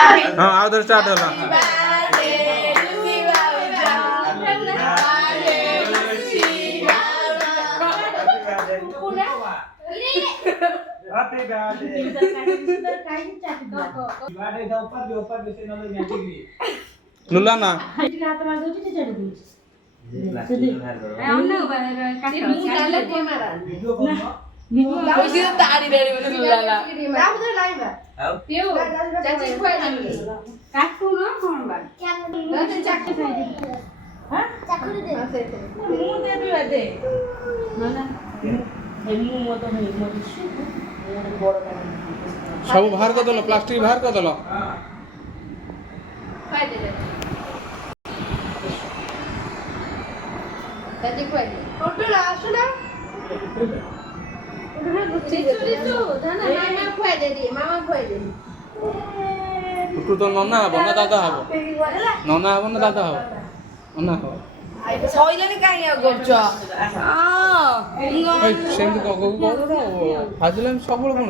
हाँ out start होला Happy birthday. Birthday da ऊपर से ना लोग यहाँ डिग्री नुला ना वीडियो कौन सा उसी तो तारी रेडी बने सुलाला चाची खुआ देंगे काटू ना कौन बात चाची खुआ हाँ चाकू दे मुंह दे दे ना हेमु मत है मत बड़ सब बाहर कर दलो प्लास्टिक बाहर कर दलो खुआ दे चाची खुआ दे फोटो ला सुना मामा खुआ दे दी तू तो नन्ना हबो ना दादा हबो नन्ना हबो ना दादा हबो नन्ना हबो सइलानी काई गर्छ सेम तो गगो गगो फाजिलाम सबल कोन